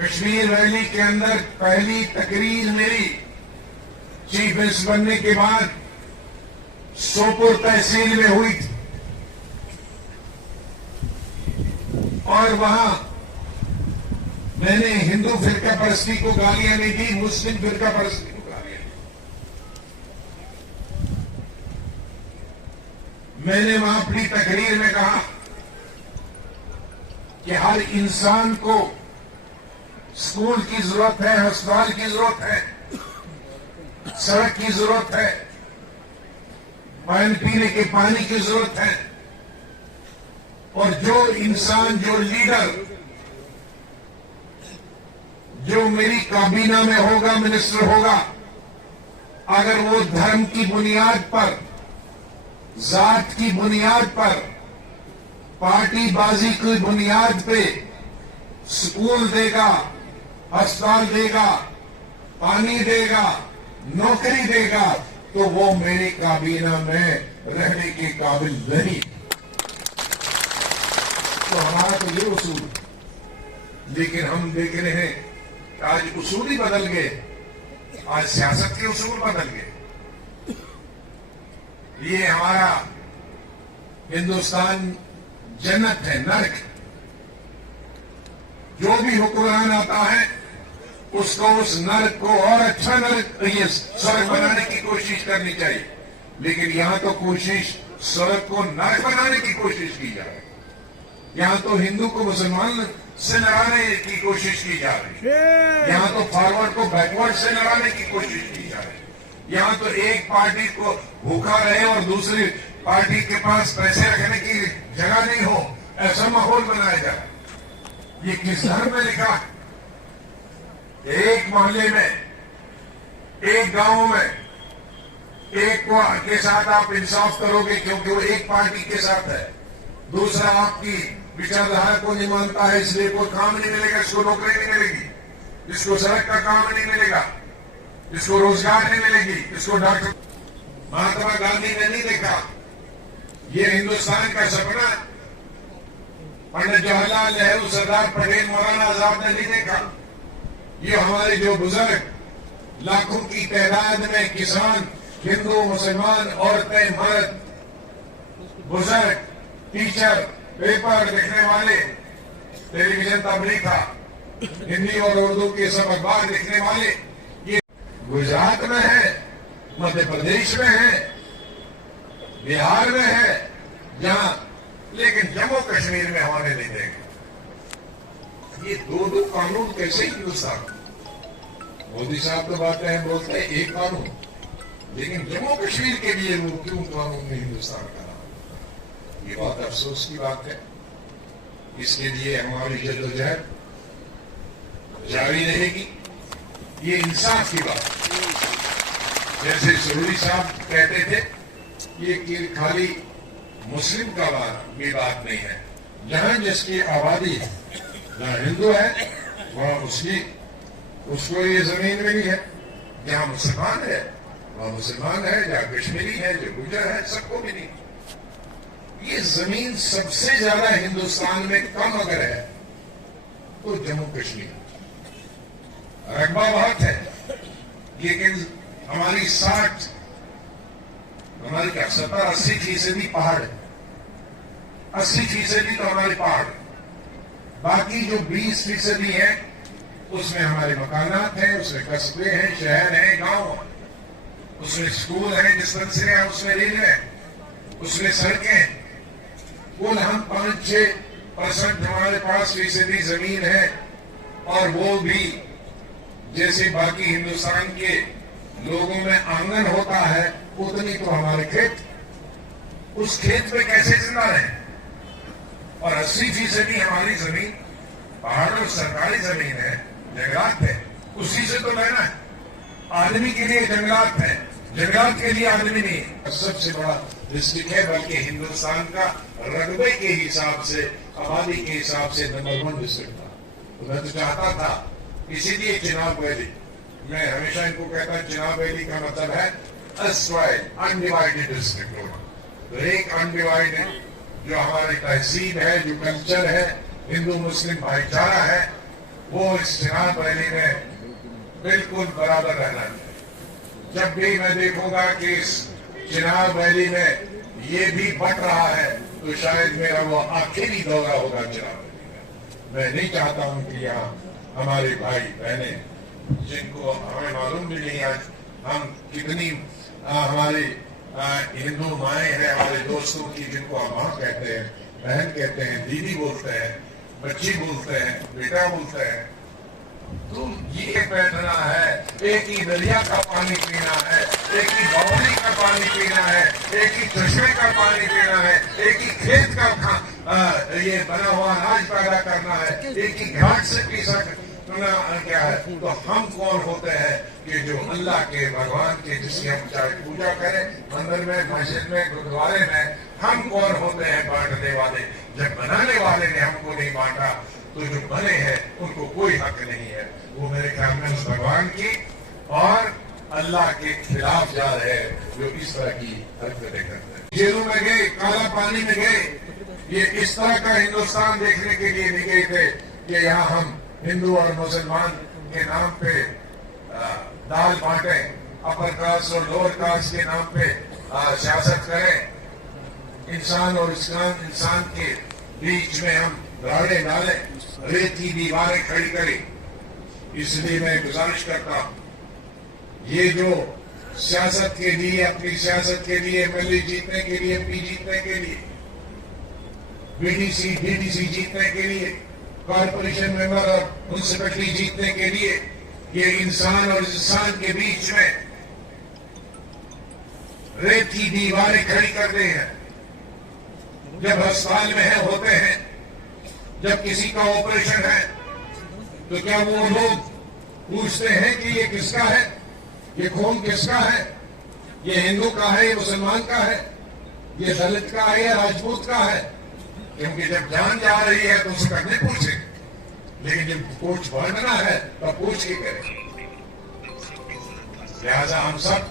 Kashmir rally के अंदर पहली तकरीर मेरी चीफ मिनिस्टर बनने के बाद सोपुर तहसील में हुई थी और वहां मैंने हिंदू फिरका परस्ती को गालियां नहीं दी, मुस्लिम फिरका परस्ती को गालियां दी। मैंने वहां अपनी तकरीर में कहा कि हर इंसान को स्कूल की जरूरत है, अस्पताल की जरूरत है, सड़क की जरूरत है, पीने के पानी की जरूरत है। और जो इंसान, जो लीडर, जो मेरी काबीना में होगा, मिनिस्टर होगा, अगर वो धर्म की बुनियाद पर, जात की बुनियाद पर, पार्टीबाजी की बुनियाद पे स्कूल देगा, अस्पताल देगा, पानी देगा, नौकरी देगा, तो वो मेरी काबीना में रहने के काबिल नहीं। तो हमारा तो ये उसूल, लेकिन हम देख रहे हैं कि आज उसूल ही बदल गए, आज सियासत के उसूल बदल गए। ये हमारा हिंदुस्तान जन्नत है, नर्क। जो भी हुक्मरान आता है उसको उस नर्क को और अच्छा नर्क, ये स्वर्ग बनाने की कोशिश करनी चाहिए। लेकिन यहां तो कोशिश स्वर्ग को नर्क बनाने की कोशिश की जा रही है। यहां तो हिंदू को मुसलमान से लड़ाने की कोशिश की जा रही है। यहां तो फॉरवर्ड को बैकवर्ड से लड़ाने की कोशिश की जा रही है। यहां तो एक पार्टी को भूखा रहे और दूसरी पार्टी के पास पैसे रखने की जगह नहीं हो, ऐसा माहौल बनाया जाए। ये किस धर्म में लिखा है? एक मोहल्ले में, एक गांव में एक को के साथ आप इंसाफ करोगे क्योंकि वो एक पार्टी के साथ है, दूसरा आपकी विचारधारा को नहीं मानता है, इसलिए कोई काम नहीं मिलेगा, इसको नौकरी नहीं मिलेगी, इसको सड़क का काम नहीं मिलेगा, इसको रोजगार नहीं मिलेगी, इसको डॉक्टर। महात्मा गांधी ने नहीं देखा ये हिंदुस्तान का सपना पंडित जवाहरलाल नेहरू, सरदार पटेल, मौलाना आजाद ने नहीं देखा। ये हमारे जो बुजुर्ग, लाखों की तादाद में किसान, हिंदू, मुसलमान, औरतें, मर्द, बुजुर्ग, टीचर, पेपर लिखने वाले, टेलीविजन तब नहीं था, हिंदी और उर्दू के सब अखबार लिखने वाले, ये गुजरात में है, मध्य प्रदेश में है, बिहार में है, जहां, लेकिन जम्मू कश्मीर में होने नहीं देंगे। ये दो कानून कैसे हिंदुस्तान? मोदी साहब तो बातें हैं, बोलते हैं एक कानून, लेकिन जम्मू कश्मीर के लिए वो क्यों कानून में हिंदुस्तान का नाम? ये बहुत अफसोस की बात है। इसके लिए हमारी जद्दोजहद जारी रहेगी। ये इंसाफ की बात, जैसे सुरूरी साहब कहते थे, ये खाली मुस्लिम का की बात नहीं है। जहां जिसकी आबादी है, जहां हिंदू है, वहां उसको ये जमीन मिली है। जहां मुसलमान है, वहां मुसलमान है, जहां कश्मीरी है, जो गुजर है, सबको मिली। ये जमीन सबसे ज्यादा हिंदुस्तान में कम अगर है तो जम्मू कश्मीर। रकबा बहुत है, लेकिन हमारी 70-80% पहाड़ है। 80% तो हमारे पहाड़, बाकी जो 20% है उसमें हमारे मकानात हैं, उसमें कस्बे हैं, शहर हैं, गांव हैं, उसमें स्कूल हैं, डिस्पेंसरी हैं, उसमें रेलवे है, उसमें सड़कें हैं। कुल हम 5-6% हमारे पास फीसदी जमीन है, और वो भी जैसे बाकी हिंदुस्तान के लोगों में आंगन होता है, उतनी तो हमारे खेत, उस खेत पे कैसे जिंदा रहे? और 80% हमारी जमीन पहाड़ और सरकारी जमीन है, जंगलात है, उसी से तो लेना है। आदमी के लिए जंगलात है, जंगलात के लिए आदमी नहीं है। सबसे बड़ा डिस्ट्रिक्ट है, बल्कि हिंदुस्तान का रकबे के हिसाब से, आबादी के हिसाब से नंबर 1 डिस्ट्रिक्ट था। तो मैं तो चाहता था, इसीलिए चिनाब वैली, मैं हमेशा इनको कहता हूं, चिनाब वैली का मतलब है अनडिवाइडेड डिस्ट्रिक्ट होना। तो एक अनडिवाइडेड जो हमारी तहसीब है, जो कल्चर है, हिंदू मुस्लिम भाईचारा है, वो इस चिनाब वैली में बिल्कुल बराबर रहना चाहिए। जब भी मैं देखूंगा कि इस चिनाब वैली में ये भी बढ़ रहा है, तो शायद मेरा वो आखिरी दौरा होगा चिनाब वैली में। मैं नहीं चाहता हूं कि यहाँ हमारे भाई बहने, जिनको हमें मालूम भी नहीं आज हम कितनी हमारी हिंदू माएँ हैं, हमारे दोस्तों की, जिनको हम माँ कहते हैं, बहन कहते हैं, दीदी बोलते हैं, बच्ची बोलते हैं, बेटा बोलते हैं, तो ये बैठना है, एक ही दरिया का पानी पीना है, एक ही बावली का पानी पीना है, एक ही चश्मे का पानी पीना है, एक ही खेत का ये बना हुआ अनाज पैदा करना है, एक ही घाट से पी सकना क्या है। तो हम कौन होते हैं कि जो अल्लाह के, भगवान के, जिसकी हम चाहे पूजा करें, मंदिर में, मस्जिद में, गुरुद्वारे में, हम कौन होते हैं बांटने वाले? जब बनाने वाले ने हमको नहीं बांटा, तो जो बने हैं उनको कोई हक नहीं है। वो मेरे ख्याल में उस भगवान की और अल्लाह के खिलाफ जा रहे हैं जो इस तरह की हरकतें करते हैं। जेलों में गए, काला पानी में गए, ये इस तरह का हिंदुस्तान देखने के लिए नहीं गए थे कि यहाँ हम हिंदू और मुसलमान के नाम पे दाल बांटे, अपर कास्ट और लोअर कास्ट के नाम पे सियासत करें, इंसान और इंसान के बीच में हम राड़े डालें, रेत की दीवारें खड़ी करें। इसलिए मैं गुजारिश करता हूं, ये जो सियासत के लिए, अपनी सियासत के लिए, एमएलए जीतने के लिए, एमपी जीतने के लिए, बीडीसी, डीडीसी जीतने के लिए, कॉर्पोरेशन मेंबर और म्युनिसिपैलिटी जीतने के लिए, ये इंसान और इंसान के बीच में रेत की दीवारें खड़ी करते हैं। जब अस्पताल में होते हैं, जब किसी का ऑपरेशन है, तो क्या वो लोग पूछते हैं कि ये किसका है, ये खून किसका है, ये हिंदू का है, ये मुसलमान का है, ये दलित का है या राजपूत का है? क्योंकि जब जान जा रही है तो उसे करने पूछे, लेकिन जब पूछ बढ़ना है तो पूछ के करें। लिहाजा हम सब,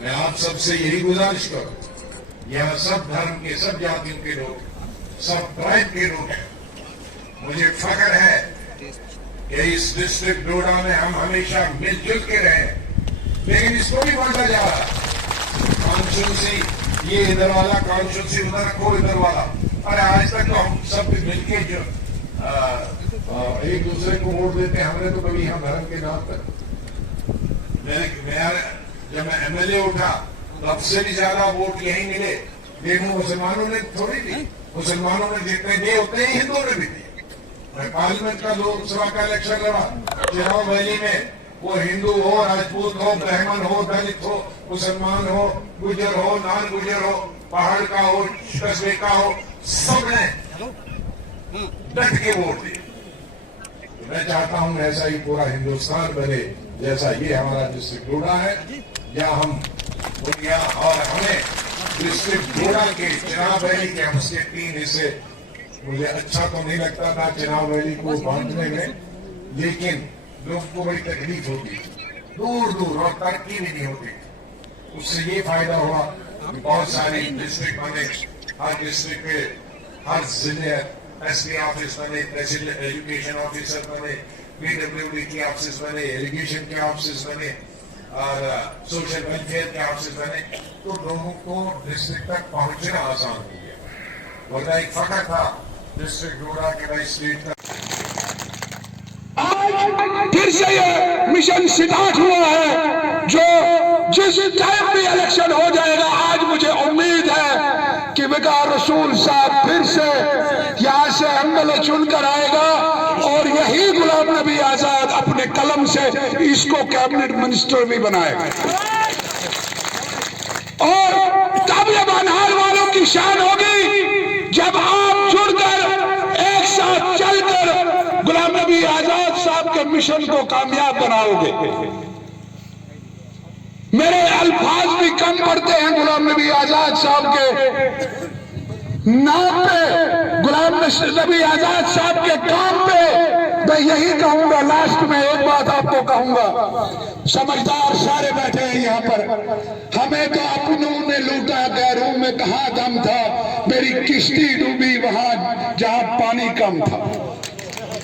मैं आप सबसे यही गुजारिश करूं, यहां सब धर्म के, सब जातियों के लोग सब ट्राइब के लोग हैं। मुझे फख्र है कि इस डिस्ट्रिक्ट डोडा में हम हमेशा मिलजुल के रहे, लेकिन इसको भी बांटा जा रहा है। कॉन्स्टिट्यूंसी ये इधर वाला, कॉन्स्टिट्यूंसी उधर रखो, इधर वाला। अरे आज तक तो हम सब मिलके जो एक दूसरे को वोट देते, हमने तो कभी हम धर्म के नाम पर जब मैं एमएलए उठा तब से भी ज्यादा वोट यही मिले, लेकिन मुसलमानों ने थोड़ी दी। मुसलमानों ने जितने दिए उतने ही हिंदुओं ने भी दिए। मैं पार्लियामेंट का लोकसभा का इलेक्शन लड़ा, चुनाव वैली में वो हिंदू हो, राजपूत हो, ब्राह्मण हो, दलित हो, मुसलमान हो, गुजर हो, नॉन गुजर हो, पहाड़ का हो, कस्बे का हो, सबने डट के वोट दिए। मैं चाहता हूं ऐसा ही पूरा हिंदुस्तान बने, जैसा ये हमारा डिस्ट्रिक्ट डोडा है। या हम दुनिया और हमें डिस्ट्रिक्ट डोडा के चुनाव वैली के हम उसके 3 हिस्से, मुझे अच्छा तो नहीं लगता था चुनाव वैली को बांटने में, लेकिन लोगों को बड़ी तकलीफ होती, दूर दूर और तरक्की भी नहीं होती। उससे ये फायदा हुआ कि बहुत सारी डिस्ट्रिक्ट बने, हर डिस्ट्रिक्ट पे हर जिले एसपी ऑफिस बने, तहसील एजुकेशन ऑफिसर बने, पीडब्ल्यूडी के ऑफिस बने, इरिगेशन के ऑफिस बने और सोशल वेलफेयर के ऑफिस बने, तो लोगों को डिस्ट्रिक्ट तक पहुंचना आसान हो गया। वरना एक फख्र था डिस्ट्रिक्ट डोडा के भाई स्टेट तक। आज फिर से ये मिशन स्टार्ट हुआ है, जो जिस टाइम भी इलेक्शन हो जाएगा, आज मुझे उम्मीद है कि वकार रसूल साहब फिर से यहाँ से एमएलए चुनकर आएगा और यही गुलाम नबी आजाद अपने कलम से इसको कैबिनेट मिनिस्टर भी बनाएगा। और तब ये बनहाल वालों की शान होगी जब आप जुड़कर एक साथ चलकर गुलाम नबी आजाद साहब के मिशन को कामयाब बनाओगे। मेरे अल्फाज भी कम पड़ते हैं गुलाम नबी आजाद साहब के नाम पे, गुलाम नबी आजाद साहब के काम पे। मैं यही कहूंगा, लास्ट में एक बात आपको कहूंगा, समझदार सारे बैठे हैं यहाँ पर। हमें तो अपनों ने लूटा, गैरों में कहाँ दम था, मेरी किश्ती डूबी वहां जहां पानी कम था।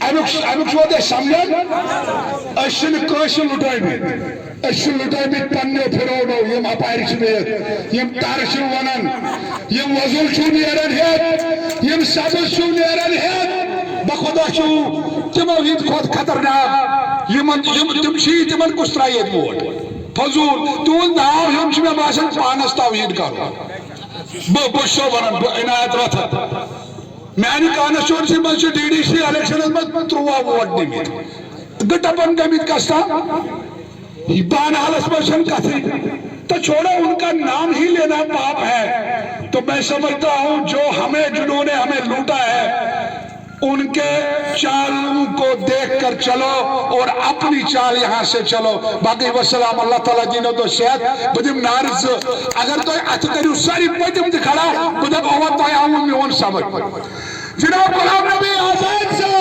अमुक वो समझन लुटाई पन्ने फिरोनो यम अपारिश में यम तारश वनन यम वजुल छु नेरन है यम सबल छु नेरन है बखुदा छु तिमो हित खोद खतरनाक यमन तिम छी तिमन कुछ त्रायत वोट फजूल तुन नाव हम छ में बासन पानस तौहीद करो बशो वनन इनायत रथ मैंने कॉन्स्टिट्यूंसी मज डीडीसी इलेक्शन में 3 वोट निमित गटपन गमित कस्ता बानहालस मशन कथी तो छोड़ो, उनका नाम ही लेना पाप है। तो मैं समझता हूं जो हमें जिन्होंने हमें लूटा है उनके चालों को देखकर चलो और अपनी चाल यहां से चलो। बाकी वसलाम अल्लाह ताला जी ने तो शायद बदिम नारिज अगर तो अत करू सारी पदम दिखड़ा बदब अवत तो आऊं में उन समझ जनाब गुलाम नबी आजाद से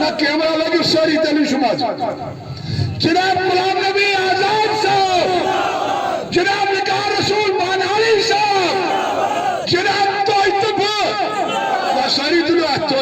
ना कैमरा लगे सारी तली समाज जनाब गुलाम नबी आजाद साहब, जनाब वकार रसूल बानहाली साहब, जनाब तो सारी दुनिया तो